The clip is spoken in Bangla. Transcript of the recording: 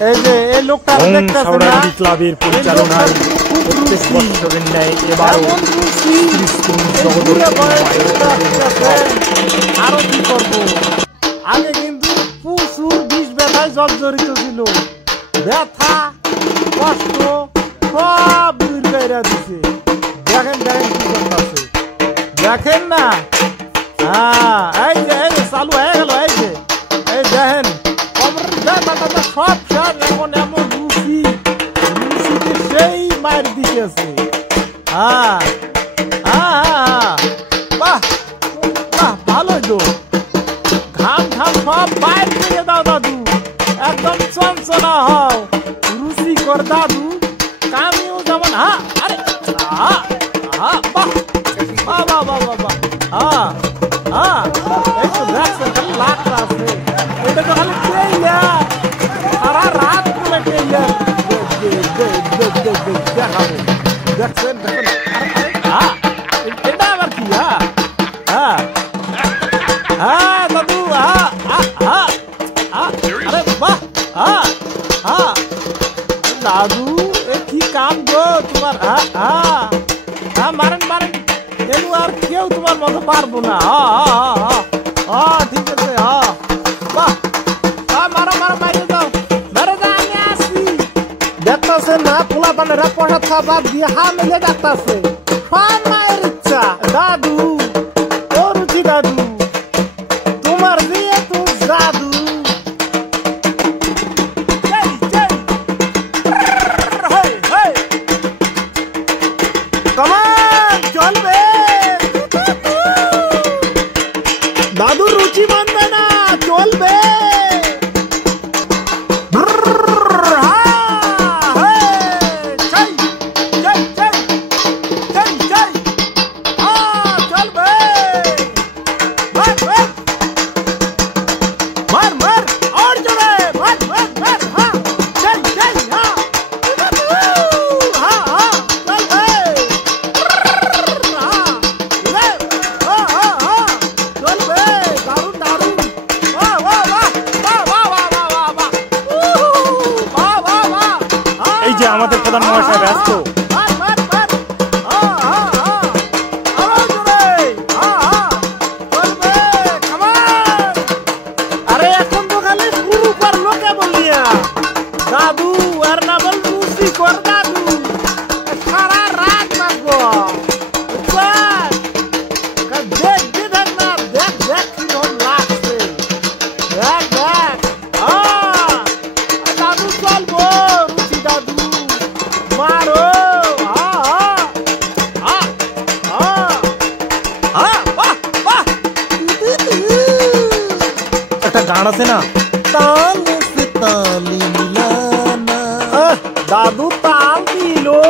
এই যে এই লোকটা দেখতেছেন না ক্লাবের পরিচালনায় প্রত্যেক বছরের ন্যায় এবারও আরো কি করবো আগে কিন্তু প্রচুর বিষ ব্যথায় জর্জরিত ছিল ব্যথা কষ্ট সব দূর করে দিছে দেখেন দেখেন কি করতেছে দেখেন না এই যে চালু হয়ে গেল এই যে এই দেখেন সব শেষ এমন এমন রুচিতে সেই মায়ের দিতেছে বাহ বাহ ভালোই তো ঘাম ঘাম সব বাইর করে দাও দাদু একদম চঞ্চলা হও রুচিকর দাদু কামিও যেমন আরে বাহ বাহ বাহ বাহ বাহ এই তো দেখছেন খালি লাখটা আছে এটা তো খালি টেইলা সারা রাত করে টেইলা দেখাবো দেখছেন দেখেন এটা আবার কি দাদু আরে বাহ দাদু এ কি কাম গো তোমার মারেন মারেন এলু আর কেউ তোমার মতো পারবো না ঠিক আছে বাহ মারো মারো মাইরে যাও মেরে যা আমি আসি দেখতেছে না পোলা পানেরা প্রসাদ খাবার দিয়ে মেলে ডাকতেছে সব মায়ের ইচ্ছা দাদু ও রুচি দাদু তোমার বিয়ে তো জাদু কমান চলবে দাদু রুচি মানবে না চলবে আমাদের প্রধান মহাশয় ব্যস্ত আরে এখন তো খালি শুরু করলো কেবল নিয়া দাদু আর না বল রুচি কর দাদু সারা রাত লাগবো দেখ দেখ না দেখ দেখ কি লাগছে দেখ দেখ দাদু চলবো রুচি দাদু মারো একটা গান আছে না তাল সে তালি মিলানা দাদু তাল দিলো